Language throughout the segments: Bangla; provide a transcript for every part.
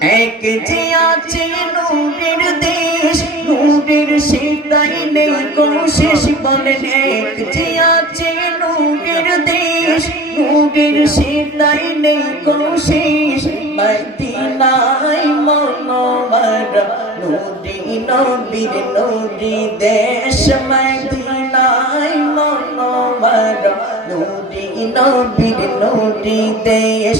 এক যে আছে নূরের দেশ, নূরের সেটাই নেই কোশেষ বলেন। এক যে আছে নূরের দেশ, নূরের সেটাই নেই কোশেষ। মদিনায় মনোয়ারা নূরি নবীর নূরি দেশ। মদিনায় মনোয়ারা নূরি নবীর নূরি দেশ।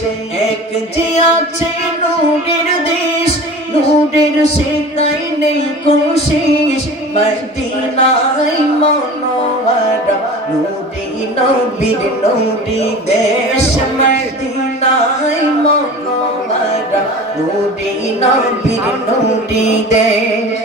এক যে আছে নূরের দেশ, নূরের সেটাই নেই কোশেষ। মদিনায় মনোয়ারা নূরি নবীর নূরি দেশ। মদিনায় মনোয়ারা নূরি নবীর নূরি দেশ।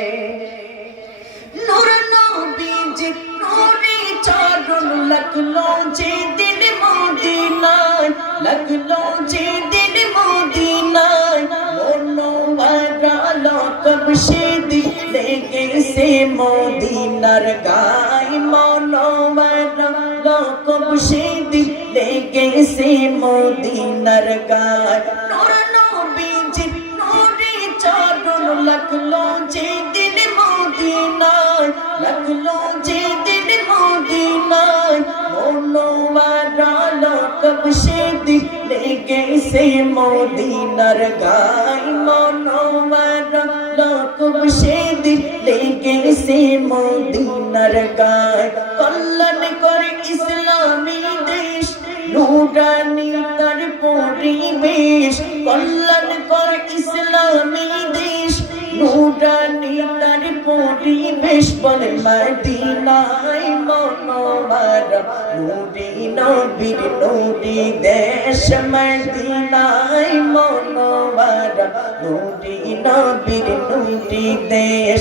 নূর নবীজির নূরি চরণ লাগলো যে দিল মদিনায়, লাগলো যে দিল মদিনায়। মনোয়ারা লকব সে দিলে গেছে মদিনার গায়। মনোয়ারা লকব সে দিলে গেছে মদিনার গায়। নূর নবীজির নূরি চরণ লাগলো যে দিল মদিনায়, লাগলো যে দিল মদিনায়। মনোয়ারা লকব সে দিলে গেছে মদিনার গায়। মনোয়ারা লকব সে দিলে গেছে মদিনার গায়। কল্যাণ করে ইসলামী দেশ, নুরানি তার পরিবেশ। কল্যাণ করে ইসলামী দেশ, নুরানি তার পরিবেশ বলে। মদিনায় মনোয়ারা নূরি নবীর নূরি দেশ। মদিনায় মনোয়ারা নূরি নবীর নূরি দেশ।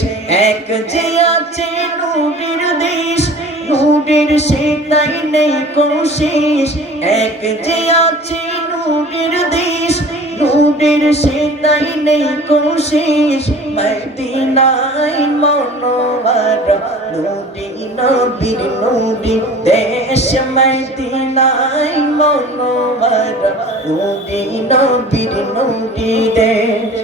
এক যে আছে নূরের দেশ, নূরের সেটাই নেই কোশেষ। এক যে আছে নূরের দেশ, নূরের সেটাই নেই কোশেষ। মদিনায় মনোয়ারা নূরি নবীর নূরি দেশ। মদিনায় মনোয়ারা নূরি নবীর নূরি দেশ।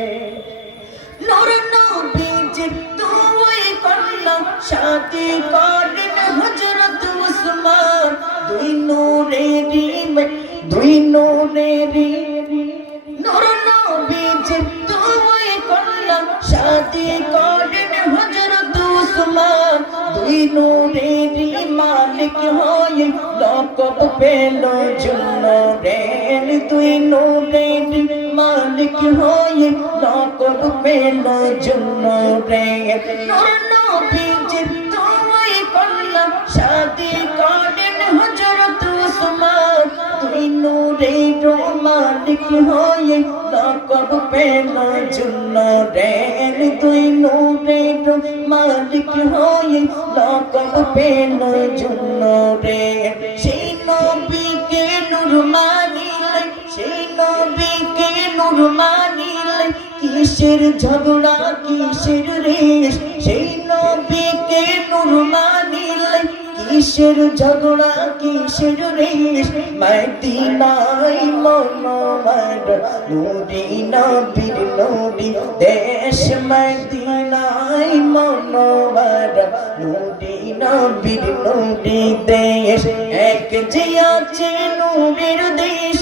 নূর নবীজির দুই কন্যা শাদী করেন হযরত উসমান। দুই নূরেরই দুই নূরেরই। নূর নবীজির দুই কন্যা শাদী করেন হযরত উসমান। দুই নূরেরই মালিক হয়ে লকব পেল জুন্নুরের। দুই নূরেরই মালিক হয়ে লকব পেল জুন্নুরের। নূর নবীজির দুই কন্যা শাদী করেন হযরত উসমান। দুই নূরের মালিক হয়ে লকব পেল জুন্নুরের। দুই নূরের মালিক হয়ে লকব পেল জুন্নুরের। সেই নবীকে নূর মানিলে, সেই নবীকে নূর মানিলে কিসের ঝগড়া কিসের রেশ। সেই নবীকে নূর মানিলে কিসের ঝগড়া কিসের রেশ। মদিনায় মনোয়ারা নূরি নবীর নূরি দেশ। মদিনায় মনোয়ারা নূরি নবীর নূরি দেশ। এক যে আছে নূরের দেশ,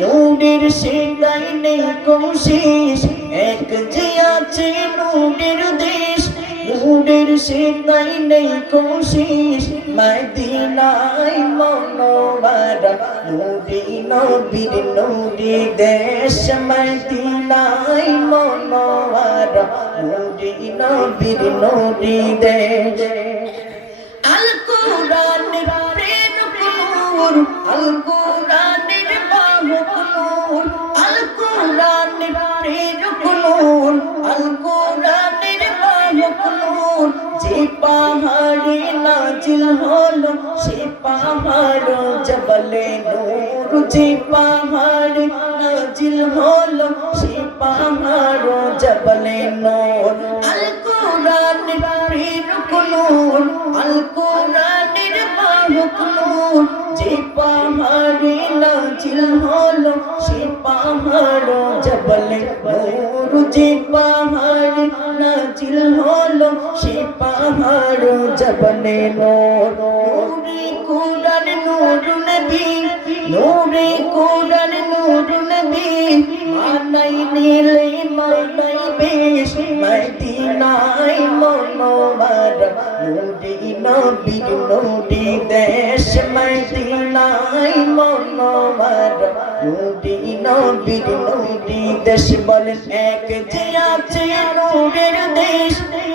নূরের সেটাই নেই কোশেষ। এক যে আছে নূরের দেশ, নূরের সেটাই নেই কোশেষ। মদিনায় মনোয়ারা নূরি নবীর নূরি দেশ। মদিনায় মনোয়ারা নূরি নবীর নূরি দেশ। আল কোরআনের প্রেরক নূর, আল কোরআনের বাহক নূর। আল কোরআনের প্রেরক নূর, আল কোরআনের বাহক নূর। যে পাহাড়ে নাজিল হলো সে পাহাড় জবলে নূর। যে পাহাড়ে নাজিল হলো সে পাহাড় জবলে নূর। আল কোরআনের প্রেরক নূর, আল কোরআনের বাহক নূর। যে পাহাড়ে নাজিল হলো সে পাহাড় জবলে নূর। যে পাহাড় নাজিল হলো সে পাহাড় জবনে নূর নূরে কুরআন নূর নবী নূরে কুরআন নূর নবী মানাই নিলে মানাই বেশ মদিনায় মনোহর নূরে নবীর নূরে দেশ মদিনায় মনোহর নূরে নবীর নূরে দেশ বলেন এক যে আছে নূরের দেশ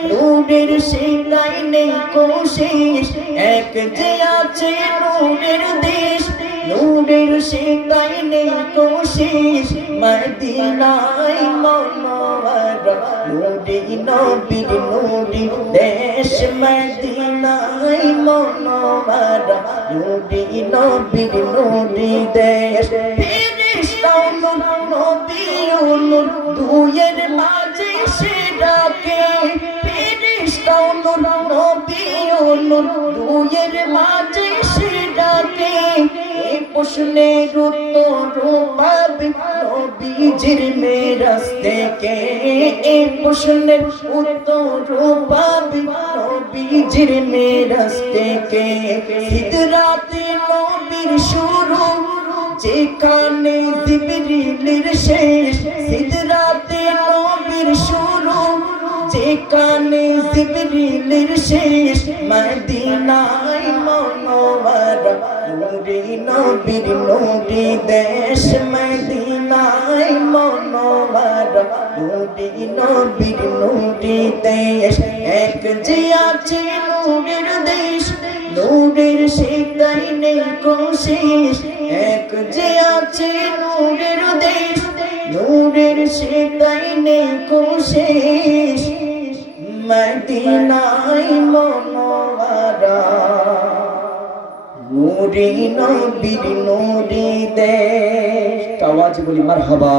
নূরের সীমায় নেই কোশেষ এক যে আছে নূরের দেশ নূরের সীমায় নেই কোশেষ মদিনায় মনোহর নূরে নবীর নূরে দেশ মদিনায় মনোহর নূরে নবীর নূরে দেশ দুয়ের মাঝে সে ডাকে ফেরেশতাও নূর দুয়ের মাঝে সে ডাকে এই প্রশ্নের উত্তর পাবে নবীজির মেরাজ থেকে এই প্রশ্নের উত্তর পাবে নবীজির মেরাজ থেকে সিদরাতে নবীর শুরু যেখানে জিবরিলের শেষ সিদরাতে নবীর শুরু যেখানে জিবরিলের শেষ মদিনায় মনোহর নূরে নবীর নূরে দেশ মদিনায় মনোহর নূরে নবীর নূরে দেশ এক যে আছে নূরের দেশ নূরের সীমাই নেই কোশেষ এক যে আছে নূরের দেশ নূরের সীমাই নেই কোশেষ মদিনায় মনোহর নূরে নবীর নূরে দেশ। আওয়াজ বলি মারহাবা।